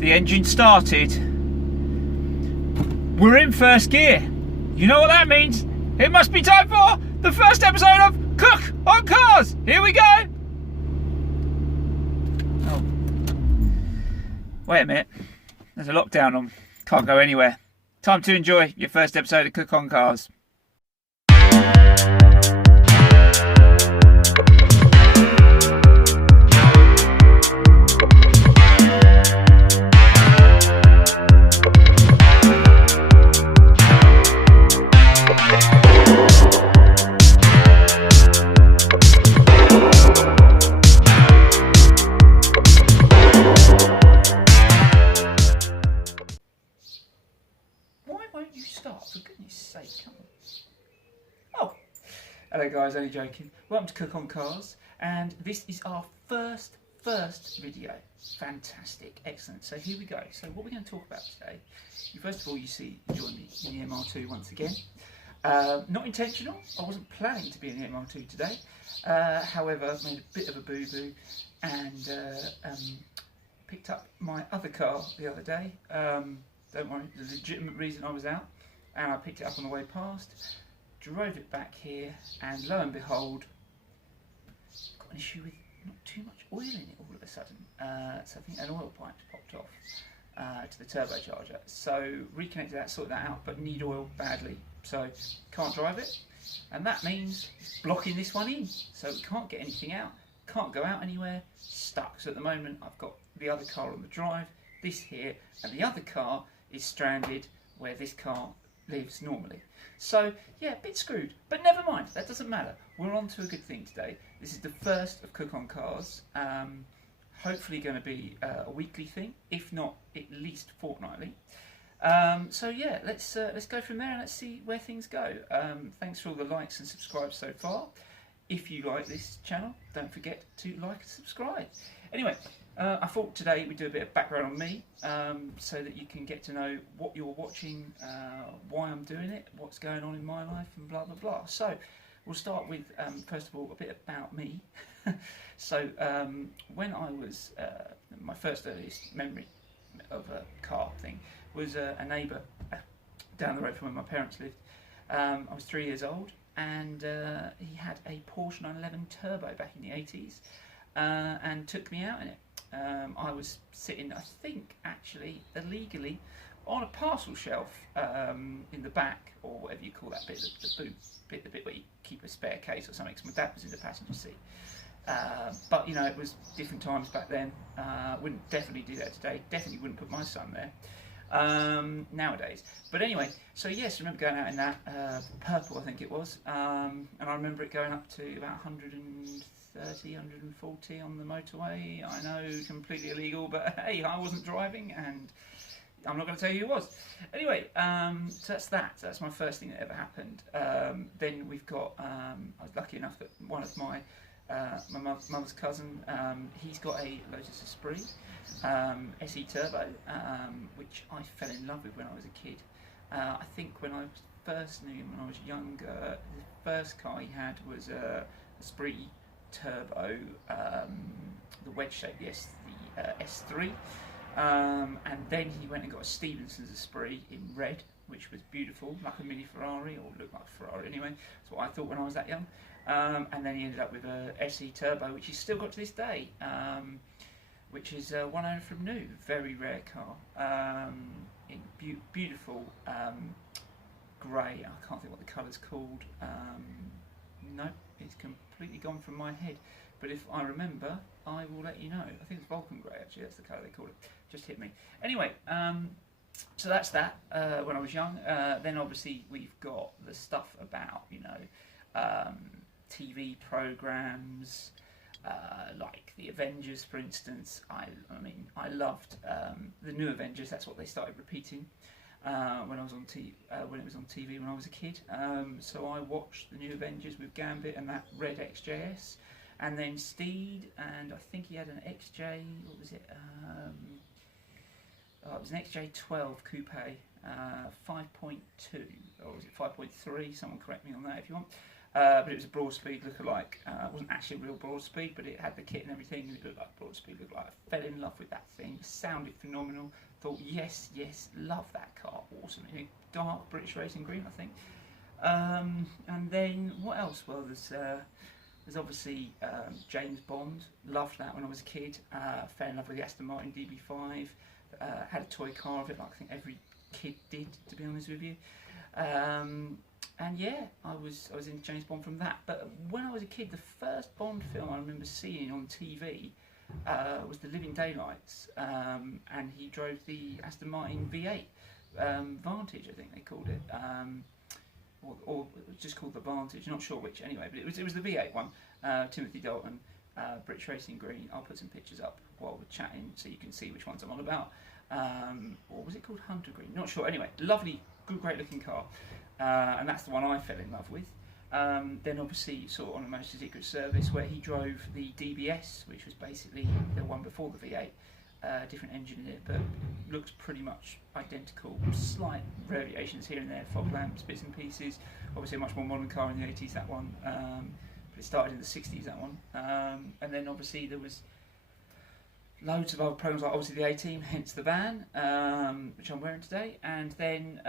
The engine started. We're in first gear. You know what that means? It must be time for the first episode of Cook on Cars. Here we go. Oh. Wait a minute. There's a lockdown on. Can't go anywhere. Time to enjoy your first episode of Cook on Cars. Hello guys, only joking. Welcome to Cook on Cars, and this is our first video. Fantastic, excellent. So here we go. So what we're going to talk about today, first of all, you join me in the MR2 once again. Not intentional. I wasn't planning to be in the MR2 today. However, made a bit of a boo-boo and picked up my other car the other day. Don't worry, the legitimate reason I was out, and I picked it up on the way past. Drove it back here, and lo and behold, got an issue with not too much oil in it all of a sudden. So I think an oil pipe popped off to the turbocharger. So reconnected that, sorted that out, but need oil badly. So can't drive it, and that means it's blocking this one in. So we can't get anything out, can't go out anywhere, stuck. So at the moment I've got the other car on the drive, this here, and the other car is stranded where this car lives normally. So yeah, a bit screwed, but never mind, that doesn't matter. We're on to a good thing today. This is the first of Cook on Cars. Hopefully going to be a weekly thing, if not at least fortnightly. So yeah, let's go from there and let's see where things go. Thanks for all the likes and subscribes so far. If you like this channel, don't forget to like and subscribe. Anyway, I thought today we'd do a bit of background on me, so that you can get to know what you're watching, why I'm doing it, what's going on in my life, and blah blah blah. So we'll start with first of all a bit about me. So when I was my first earliest memory of a car thing was a neighbour down the road from where my parents lived. I was 3 years old, and he had a Porsche 911 Turbo back in the 80s, and took me out in it. I was sitting, I think, actually, illegally, on a parcel shelf in the back, or whatever you call that bit, the boot bit, the bit where you keep a spare case or something, because my dad was in the passenger seat. But, you know, it was different times back then. Wouldn't definitely do that today. Definitely wouldn't put my son there nowadays. But anyway, so yes, I remember going out in that, purple I think it was, and I remember it going up to about 130, 140 on the motorway. I know, completely illegal, but hey, I wasn't driving, and I'm not going to tell you who was. Anyway, so that's that. So that's my first thing that ever happened. Then we've got, I was lucky enough that one of my mother's cousin, he's got a Lotus Esprit SE Turbo, which I fell in love with when I was a kid. I think when I first knew him when I was younger, the first car he had was a Esprit Turbo, the wedge shape, the S3, and then he went and got a Stephenson's Esprit in red, which was beautiful, like a mini Ferrari, or looked like a Ferrari anyway. That's what I thought when I was that young. And then he ended up with a SE Turbo, which he's still got to this day, which is one owner from new, very rare car, in beautiful grey. I can't think what the colour's called. No, it's completely gone from my head. But if I remember, I will let you know. I think it's Vulcan grey, actually. That's the colour they call it. Just hit me. Anyway, so that's that. When I was young, then obviously we've got the stuff about, you know, TV programs, like the Avengers, for instance. I mean, I loved the new Avengers. That's what they started repeating when I was on when it was on TV when I was a kid. So I watched the new Avengers with Gambit and that red XJS, and then Steed, and I think he had an XJ. What was it? It was an XJ12 coupe, 5.2, or was it 5.3? Someone correct me on that if you want. but it was a broadspeed lookalike. It wasn't actually a real broadspeed, but it had the kit and everything, and it looked like broadspeed looked like. I fell in love with that thing. It sounded phenomenal. Thought, yes, love that car. Awesome. In a dark British racing green, I think. And then what else? Well, there's obviously James Bond. Loved that when I was a kid. Fell in love with the Aston Martin DB5. Had a toy car of it, like I think every kid did, to be honest with you. And yeah, I was into James Bond from that. But when I was a kid, the first Bond film I remember seeing on TV was The Living Daylights, and he drove the Aston Martin V8 Vantage, I think they called it, or just called the Vantage. Not sure which anyway, but it was the V8 one. Timothy Dalton, British Racing Green. I'll put some pictures up while we're chatting so you can see which ones I'm on about. Or was it called Hunter Green? Not sure. Anyway, lovely, good, great looking car. And that's the one I fell in love with. Then obviously saw it on a Motor Secret Service where he drove the DBS, which was basically the one before the V8. Different engine in it, but looks pretty much identical. Slight variations here and there, fog lamps, bits and pieces. Obviously a much more modern car in the 80s, that one. But it started in the 60s, that one. And then obviously there was loads of other programs, like obviously the A-Team, hence the van, which I'm wearing today. And then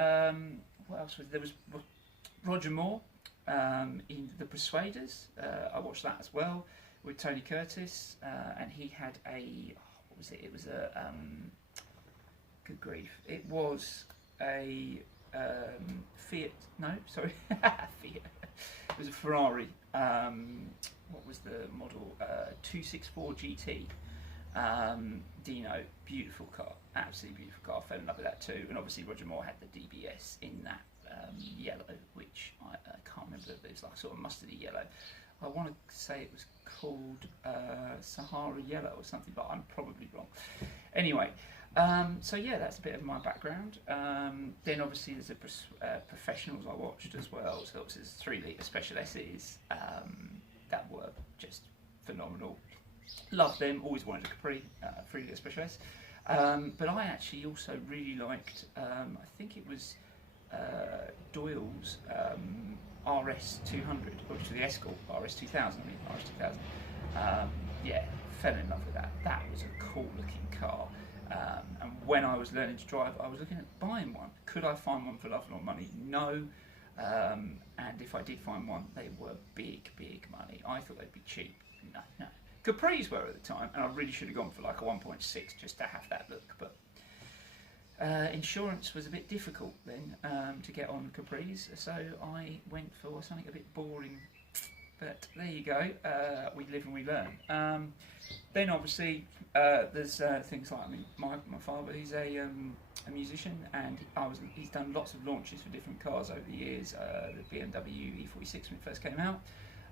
what else was there? There was Rodger in the Persuaders. I watched that as well with Tony Curtis, and he had a what was it? It was a good grief. It was a Fiat. No, sorry, Fiat. It was a Ferrari. What was the model? 264 GT. Dino, beautiful car, absolutely beautiful car. Fell in love with that too, and obviously Rodger had the DBS in that yellow, which I can't remember. It was like sort of mustardy yellow. I want to say it was called Sahara Yellow or something, but I'm probably wrong. Anyway, so yeah, that's a bit of my background. Then obviously there's professionals I watched as well. So obviously there's 3 litre Special S's that were just phenomenal. Loved them, always wanted a Capri, 3 litre Special S. But I actually also really liked, I think it was Doyle's RS200, which was the Escort RS2000, RS2000. Yeah, fell in love with that. That was a cool looking car. And when I was learning to drive, I was looking at buying one. Could I find one for love nor money? No. And if I did find one, they were big money. I thought they'd be cheap. No. Capris were at the time, and I really should have gone for like a 1.6 just to have that look, but insurance was a bit difficult then to get on Capris, so I went for something a bit boring, but there you go. We live and we learn. Then obviously there's things like, I mean, my father, he's a musician, and he's done lots of launches for different cars over the years. The BMW E46 when it first came out,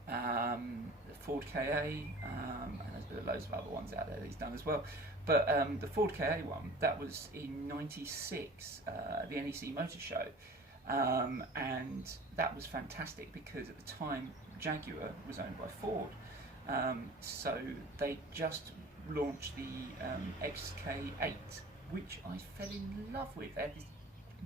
the Ford KA, and there's loads of other ones out there that he's done as well. But the Ford KA one, that was in '96, the NEC Motor Show, and that was fantastic because at the time Jaguar was owned by Ford, so they just launched the XK8, which I fell in love with. They had this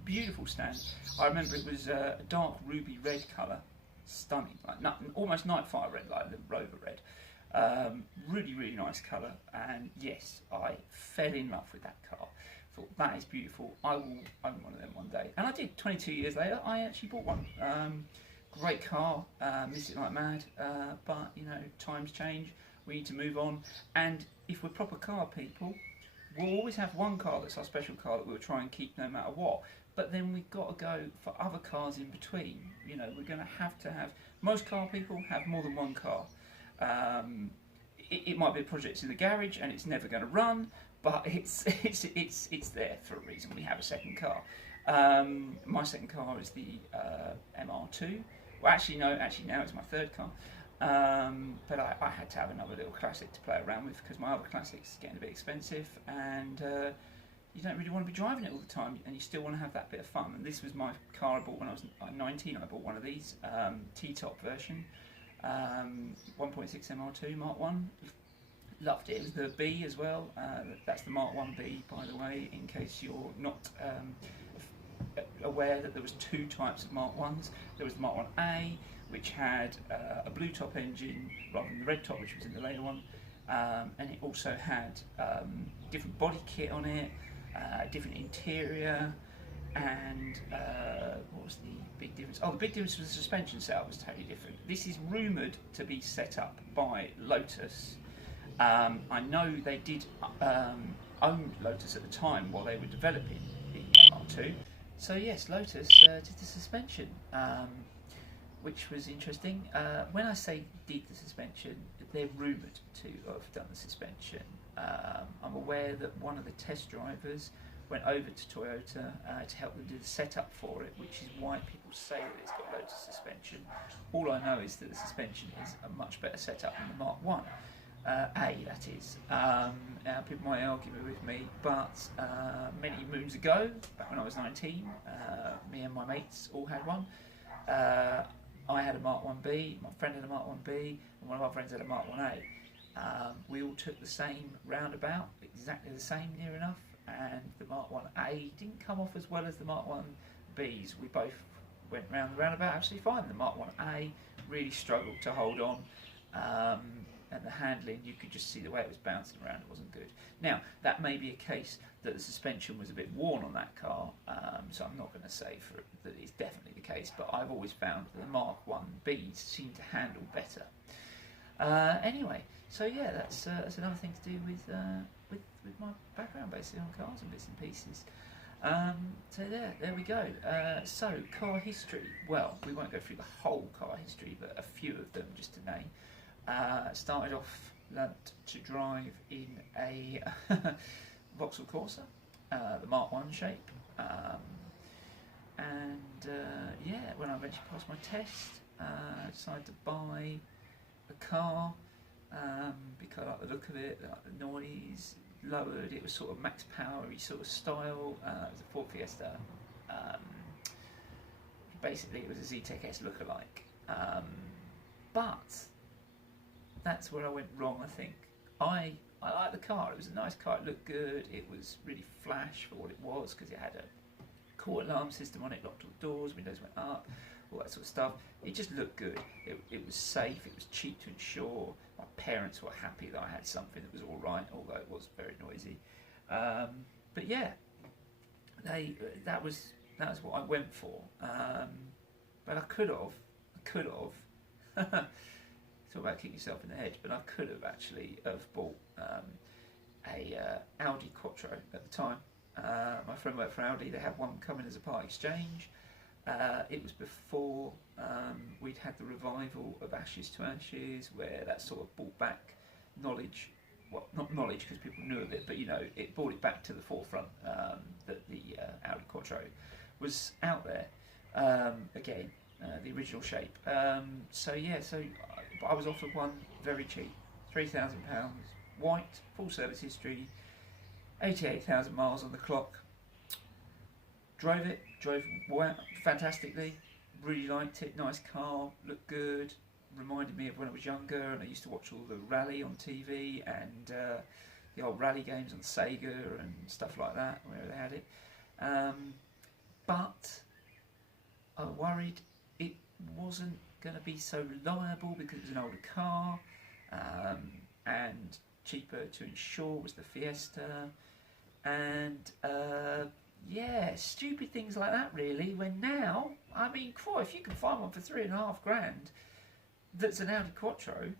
beautiful stand. I remember it was a dark ruby red colour. Stunning, like almost Nightfire red, like the Rover red. Really nice colour, and yes, I fell in love with that car. Thought that is beautiful. I will own one of them one day, and I did. 22 years later, I actually bought one. Great car, miss it like mad, but you know, times change. We need to move on, and if we're proper car people, we'll always have one car that's our special car that we'll try and keep no matter what. But then we've got to go for other cars in between. You know, we're going to have. Most car people have more than one car. It might be a project in the garage and it's never going to run, but it's there for a reason. We have a second car. My second car is the MR2. Well, actually now it's my third car. But I had to have another little classic to play around with because my other classic's getting a bit expensive, and you don't really want to be driving it all the time, and you still want to have that bit of fun. And this was my car I bought when I was 19. I bought one of these, T-top version, 1.6 MR2 Mark 1. Loved it. It was the B as well. That's the Mark 1B, by the way, in case you're not aware that there was 2 types of Mark 1s. There was the Mark 1A, which had a blue top engine rather than the red top, which was in the later one, and it also had different body kit on it, different interior, and what was the big difference? Oh, the big difference was the suspension setup was totally different. This is rumoured to be set up by Lotus. I know they did own Lotus at the time while they were developing the R2. So yes, Lotus did the suspension, which was interesting. When I say did the suspension, they're rumoured to have done the suspension. I'm aware that one of the test drivers went over to Toyota to help them do the setup for it, which is why people say that it's got Lotus suspension. All I know is that the suspension is a much better setup than the Mark 1. That is. People might argue with me, but many moons ago, back when I was 19, me and my mates all had one. I had a Mark 1B, my friend had a Mark 1B, and one of our friends had a Mark 1A. We all took the same roundabout, exactly the same, near enough, and the Mark 1A didn't come off as well as the Mark 1Bs. We both went round the roundabout absolutely fine. The Mark 1A really struggled to hold on. And the handling, you could just see the way it was bouncing around, it wasn't good. Now, that may be a case that the suspension was a bit worn on that car, so I'm not going to say that it's definitely the case, but I've always found that the Mark 1Bs seem to handle better. Anyway, so yeah, that's another thing to do with my background, basically, on cars and bits and pieces. So there we go. So, car history. Well, we won't go through the whole car history, but a few of them just to name. Started off, learnt to drive in a Vauxhall Corsa, the Mark 1 shape, yeah, when I eventually passed my test, I decided to buy a car because I like the look of it, I like the noise, lowered, it was sort of max power-y sort of style. It was a Ford Fiesta. Basically it was a Zetec S lookalike, but that's where I went wrong, I think. I liked the car, it was a nice car, it looked good, it was really flash for what it was, because it had a court alarm system on it, locked all the doors, windows went up, all that sort of stuff. It just looked good, it was safe, it was cheap to insure, my parents were happy that I had something that was alright, although it was very noisy. But yeah, that was what I went for. But I could have, talk about kicking yourself in the head, but I could have actually bought a Audi Quattro at the time. My friend worked for Audi, they had one coming as a part exchange. It was before we'd had the revival of Ashes to Ashes, where that sort of brought back knowledge, well, not knowledge because people knew of it, but you know, it brought it back to the forefront, that the Audi Quattro was out there again, the original shape. So yeah, I was offered one very cheap, £3,000, white, full service history, 88,000 miles on the clock. Drove fantastically, really liked it, nice car, looked good, reminded me of when I was younger, and I used to watch all the rally on TV and the old rally games on Sega and stuff like that, where they had it. But I worried it wasn't going to be so reliable because it was an older car, and cheaper to insure was the Fiesta, and yeah, stupid things like that really, when now, I mean, if you can find one for £3,500 that's an Audi Quattro,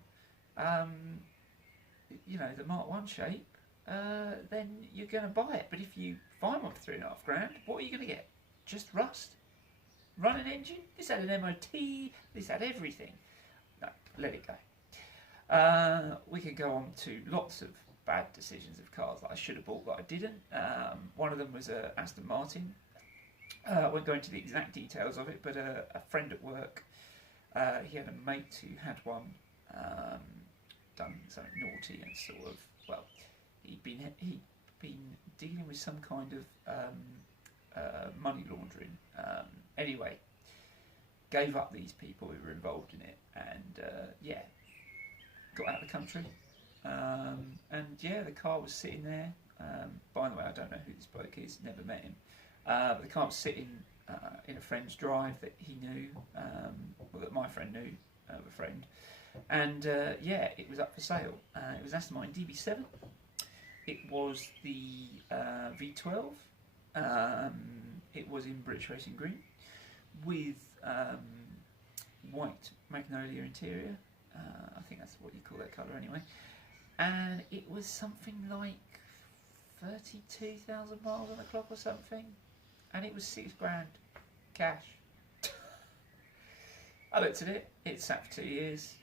you know, the Mark 1 shape, then you're going to buy it. But if you find one for £3,500, what are you going to get? Just rust? Running engine? This had an MOT, this had everything. No, let it go. We could go on to lots of bad decisions of cars that I should have bought that I didn't. One of them was a Aston Martin. I won't go into the exact details of it, but a friend at work, he had a mate who had one, done something naughty and sort of, well, he'd been dealing with some kind of money laundering. Anyway, gave up these people who were involved in it, and yeah, got out of the country. And yeah, the car was sitting there. By the way, I don't know who this bloke is, never met him. But the car was sitting in a friend's drive that he knew, or that my friend knew of a friend. And yeah, it was up for sale. It was Aston Martin DB7. It was the V12. It was in British Racing Green with white magnolia interior. I think that's what you call that colour anyway. And it was something like 32,000 miles on the clock or something. And it was £6,000 cash. I looked at it. It sat for 2 years.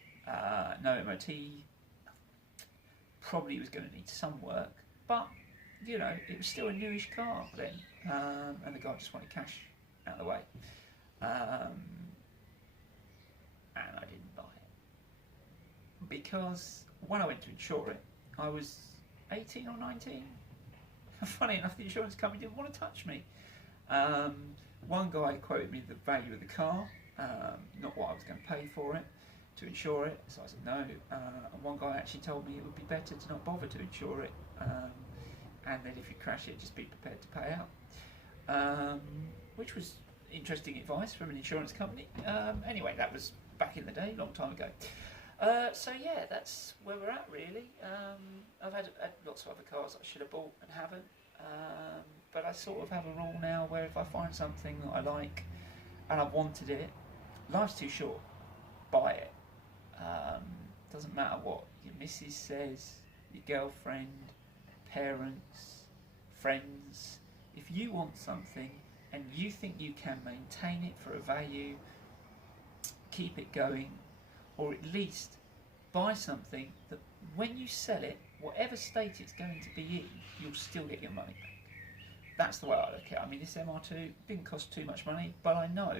No MOT. Probably was going to need some work, but you know, it was still a newish car then, and the guy just wanted cash out of the way, and I didn't buy it because when I went to insure it, I was 18 or 19. Funny enough, the insurance company didn't want to touch me. One guy quoted me the value of the car, not what I was going to pay for it to insure it, so I said no. And one guy actually told me it would be better to not bother to insure it, and then if you crash it, just be prepared to pay out, which was interesting advice from an insurance company. Anyway, that was back in the day, long time ago. So yeah, that's where we're at really. I've had lots of other cars I should have bought and haven't, but I sort of have a rule now where if I find something that I like and I've wanted it, life's too short, buy it. Doesn't matter what your missus says, your girlfriend, parents, friends. If you want something and you think you can maintain it for a value, keep it going, or at least buy something that when you sell it, whatever state it's going to be in, you'll still get your money back. That's the way I look at it. I mean, this MR2 didn't cost too much money, but I know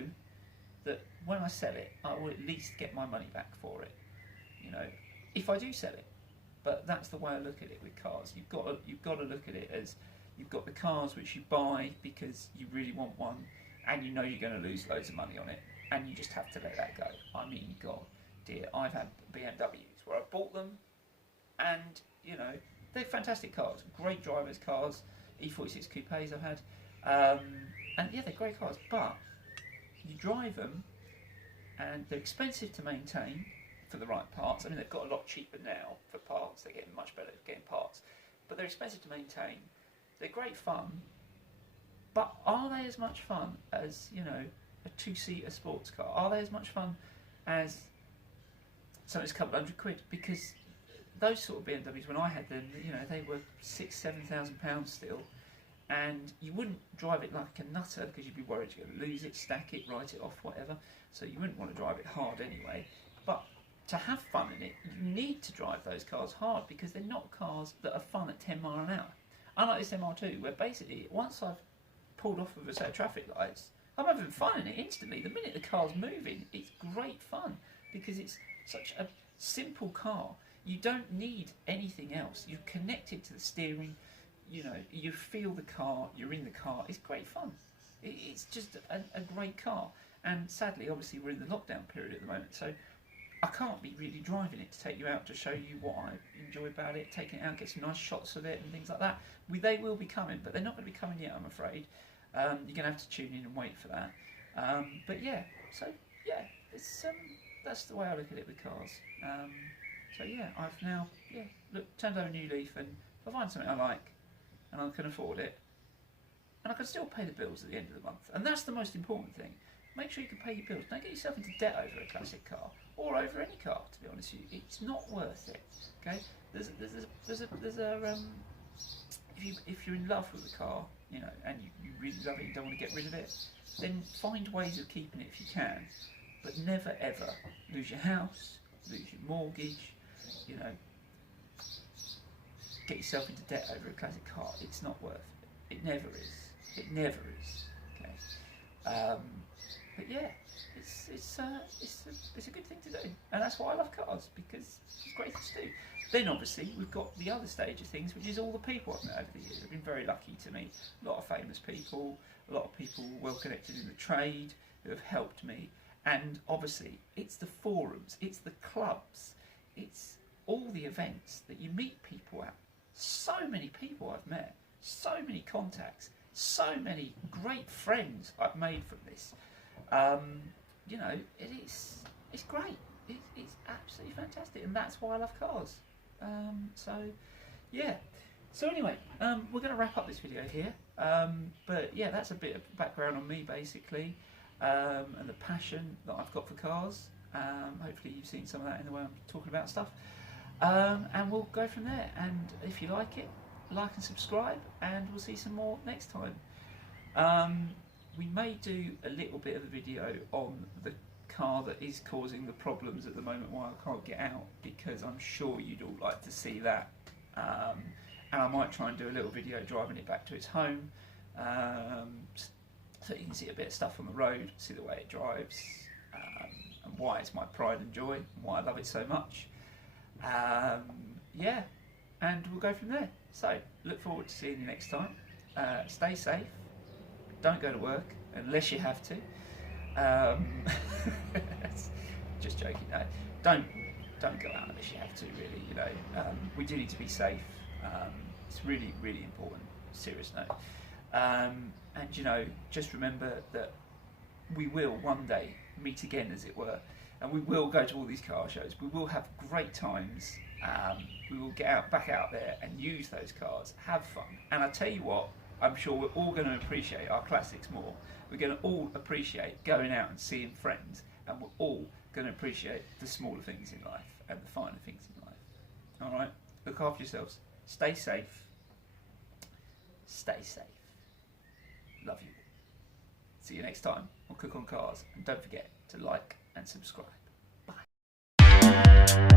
that when I sell it, I will at least get my money back for it. You know, if I do sell it. But that's the way I look at it with cars. You've got to look at it as you've got the cars which you buy because you really want one, and you know you're going to lose loads of money on it, and you just have to let that go. I mean, God, dear, I've had BMWs where I've bought them, and you know they're fantastic cars, great drivers' cars, E46 coupes I've had, and yeah, they're great cars. But you drive them, and they're expensive to maintain for the right parts. I mean, they've got a lot cheaper now for parts. They're getting much better at getting parts, but they're expensive to maintain. They're great fun, but are they as much fun as, you know, a two-seater sports car? Are they as much fun as something that's a couple £100? Because those sort of BMWs, when I had them, you know, they were £6,000–7,000 still, and you wouldn't drive it like a nutter because you'd be worried you're going to lose it, stack it, write it off, whatever. So you wouldn't want to drive it hard anyway. But to have fun in it, you need to drive those cars hard because they're not cars that are fun at 10 mile an hour. Unlike this MR2, where basically once I've pulled off of a set of traffic lights, I'm having fun in it instantly. The minute the car's moving, it's great fun because it's such a simple car. You don't need anything else. You're connected to the steering. You know, you feel the car. You're in the car. It's great fun. It's just a great car. And sadly, obviously, we're in the lockdown period at the moment, so I can't be really driving it to take you out to show you what I enjoy about it, taking it out, get some nice shots of it and things like that. They will be coming, but they're not going to be coming yet, I'm afraid. You're going to have to tune in and wait for that. But yeah, so yeah, it's that's the way I look at it with cars. So yeah, I've now turned over a new leaf, and if I find something I like and I can afford it, and I can still pay the bills at the end of the month, and that's the most important thing. Make sure you can pay your bills. Don't get yourself into debt over a classic car or over any car. To be honest with you, it's not worth it. Okay, if you're in love with the car, you know, and you really love it, you don't want to get rid of it, then find ways of keeping it if you can. But never ever lose your house, lose your mortgage. You know, get yourself into debt over a classic car. It's not worth it. It never is. It never is. Okay. But yeah, it's a good thing to do, and that's why I love cars, because it's great to do. Then obviously we've got the other stage of things, which is all the people I've met over the years. I've been very lucky to meet a lot of famous people, a lot of people well connected in the trade who have helped me, and obviously it's the forums, it's the clubs, it's all the events that you meet people at. So many people I've met, so many contacts, so many great friends I've made from this. You know, it's great. It's absolutely fantastic, and that's why I love cars. So yeah. So anyway, we're going to wrap up this video here. But yeah, that's a bit of background on me basically, and the passion that I've got for cars. Hopefully you've seen some of that in the way I'm talking about stuff. And we'll go from there. And if you like it, like and subscribe, and we'll see some more next time. We may do a little bit of a video on the car that is causing the problems at the moment why I can't get out, because I'm sure you'd all like to see that. And I might try and do a little video driving it back to its home, so you can see a bit of stuff on the road, see the way it drives, and why it's my pride and joy, and why I love it so much. Yeah, and we'll go from there. So, look forward to seeing you next time. Stay safe, don't go to work unless you have to. Just joking, no. Don't go out unless you have to, really, you know. We do need to be safe. It's really, really important, serious note. And you know, just remember that we will one day meet again, as it were, and we will go to all these car shows. We will have great times. We will get back out there and use those cars, have fun. And I tell you what, I'm sure we're all going to appreciate our classics more. We're going to all appreciate going out and seeing friends, and we're all going to appreciate the smaller things in life and the finer things in life. All right, look after yourselves. Stay safe. Stay safe. Love you. See you next time on Cook on Cars, and don't forget to like and subscribe. Bye.